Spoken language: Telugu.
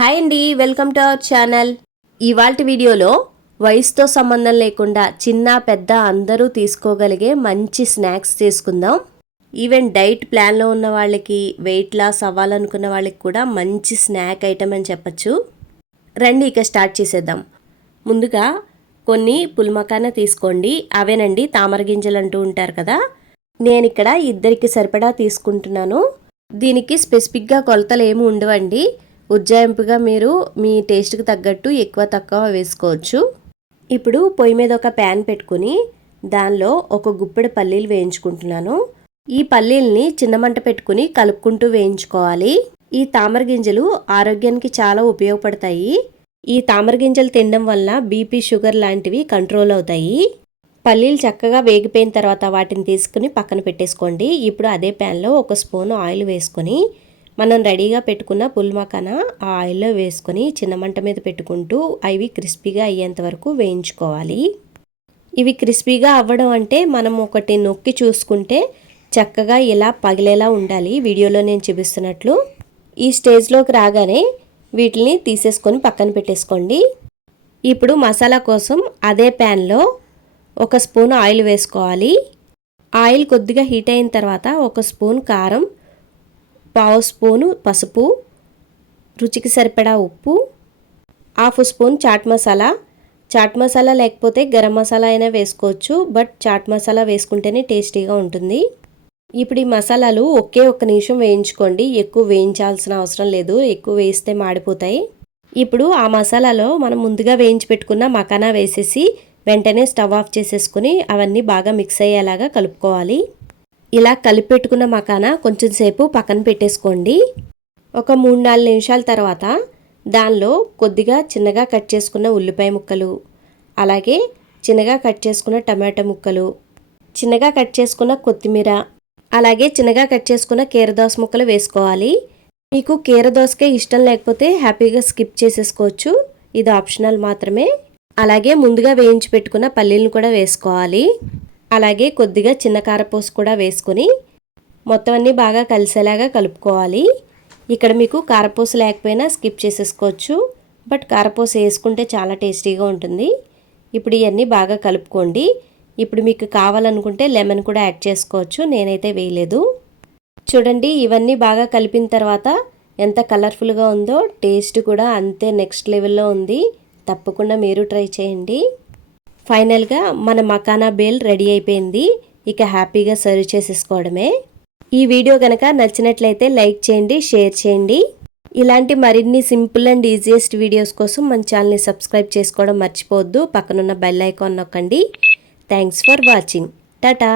హాయ్ అండి వెల్కమ్ టు అవర్ ఛానల్. ఇవాళ వీడియోలో వయసుతో సంబంధం లేకుండా చిన్న పెద్ద అందరూ తీసుకోగలిగే మంచి స్నాక్స్ తీసుకుందాం. ఈవెన్ డైట్ ప్లాన్లో ఉన్న వాళ్ళకి వెయిట్ లాస్ అవ్వాలనుకున్న వాళ్ళకి కూడా మంచి స్నాక్ ఐటమ్ అని చెప్పచ్చు. రండి ఇక స్టార్ట్ చేసేద్దాం. ముందుగా కొన్ని పుల్మకాన తీసుకోండి. అవేనండి తామర గింజలు అంటూ ఉంటారు కదా. నేను ఇక్కడ ఇద్దరికి సరిపడా తీసుకుంటున్నాను. దీనికి స్పెసిఫిక్గా కొలతలు ఏమి ఉండవండి. ఉజ్జాయింపుగా మీరు మీ టేస్ట్కి తగ్గట్టు ఎక్కువ తక్కువ వేసుకోవచ్చు. ఇప్పుడు పొయ్యి మీద ఒక ప్యాన్ పెట్టుకుని దానిలో ఒక గుప్పెడు పల్లీలు వేయించుకుంటున్నాను. ఈ పల్లీల్ని చిన్న మంట పెట్టుకుని కలుపుకుంటూ వేయించుకోవాలి. ఈ తామర గింజలు ఆరోగ్యానికి చాలా ఉపయోగపడతాయి. ఈ తామర గింజలు తినడం వల్ల బీపీ షుగర్ లాంటివి కంట్రోల్ అవుతాయి. పల్లీలు చక్కగా వేగిపోయిన తర్వాత వాటిని తీసుకుని పక్కన పెట్టేసుకోండి. ఇప్పుడు అదే ప్యాన్లో ఒక స్పూన్ ఆయిల్ వేసుకొని మనం రెడీగా పెట్టుకున్న పుల్మకాన ఆ ఆయిల్లో వేసుకొని చిన్న మంట మీద పెట్టుకుంటూ అవి క్రిస్పీగా అయ్యేంత వరకు వేయించుకోవాలి. ఇవి క్రిస్పీగా అవ్వడం అంటే మనం ఒకటి నొక్కి చూసుకుంటే చక్కగా ఇలా పగిలేలా ఉండాలి. వీడియోలో నేను చూపిస్తున్నట్లు ఈ స్టేజ్లోకి రాగానే వీటిని తీసేసుకొని పక్కన పెట్టేసుకోండి. ఇప్పుడు మసాలా కోసం అదే ప్యాన్లో ఒక స్పూన్ ఆయిల్ వేసుకోవాలి. ఆయిల్ కొద్దిగా హీట్ అయిన తర్వాత ఒక స్పూన్ కారం పావు స్పూను పసుపు రుచికి సరిపడా ఉప్పు హాఫ్ స్పూన్ చాట్ మసాలా. చాట్ మసాలా లేకపోతే గరం మసాలా అయినా వేసుకోవచ్చు బట్ చాట్ మసాలా వేసుకుంటేనే టేస్టీగా ఉంటుంది. ఇప్పుడు ఈ మసాలాలు ఒకే ఒక్క నిమిషం వేయించుకోండి ఎక్కువ వేయించాల్సిన అవసరం లేదు ఎక్కువ వేస్తే మాడిపోతాయి. ఇప్పుడు ఆ మసాలాలో మనం ముందుగా వేయించి పెట్టుకున్న మకానా వేసేసి వెంటనే స్టవ్ ఆఫ్ చేసేసుకుని అవన్నీ బాగా మిక్స్ అయ్యేలాగా కలుపుకోవాలి. ఇలా కలిపెట్టుకున్న మకాన కొంచెం సేపు పక్కన పెట్టేసుకోండి. ఒక మూడు నాలుగు నిమిషాల తర్వాత దానిలో కొద్దిగా చిన్నగా కట్ చేసుకున్న ఉల్లిపాయ ముక్కలు అలాగే చిన్నగా కట్ చేసుకున్న టమాటా ముక్కలు చిన్నగా కట్ చేసుకున్న కొత్తిమీర అలాగే చిన్నగా కట్ చేసుకున్న కీరదోస ముక్కలు వేసుకోవాలి. మీకు కీరదోసకే ఇష్టం లేకపోతే హ్యాపీగా స్కిప్ చేసేసుకోవచ్చు. ఇది ఆప్షనల్ మాత్రమే. అలాగే ముందుగా వేయించి పెట్టుకున్న పల్లీలను కూడా వేసుకోవాలి. అలాగే కొద్దిగా చిన్న కారపూస కూడా వేసుకొని మొత్తం అన్నీ బాగా కలిసేలాగా కలుపుకోవాలి. ఇక్కడ మీకు కారపూస లేకపోయినా స్కిప్ చేసేసుకోవచ్చు. బట్ కారపూస వేసుకుంటే చాలా టేస్టీగా ఉంటుంది. ఇప్పుడు ఇవన్నీ బాగా కలుపుకోండి. ఇప్పుడు మీకు కావాలనుకుంటే లెమన్ కూడా యాడ్ చేసుకోవచ్చు. నేనైతే వేయలేదు. చూడండి ఇవన్నీ బాగా కలిపిన తర్వాత ఎంత కలర్ఫుల్గా ఉందో టేస్ట్ కూడా అంతే నెక్స్ట్ లెవెల్లో ఉంది. తప్పకుండా మీరు ట్రై చేయండి. ఫైనల్గా మన మకానా బేల్ రెడీ అయిపోయింది. ఇక హ్యాపీగా సర్వ్ చేసేసుకోవడమే. ఈ వీడియో కనుక నచ్చినట్లయితే లైక్ చేయండి షేర్ చేయండి. ఇలాంటి మరిన్ని సింపుల్ అండ్ ఈజియెస్ట్ వీడియోస్ కోసం మన ఛానల్ని సబ్స్క్రైబ్ చేసుకోవడం మర్చిపోవద్దు. పక్కనున్న బెల్ ఐకాన్ నొక్కండి. Thanks for watching. టాటా!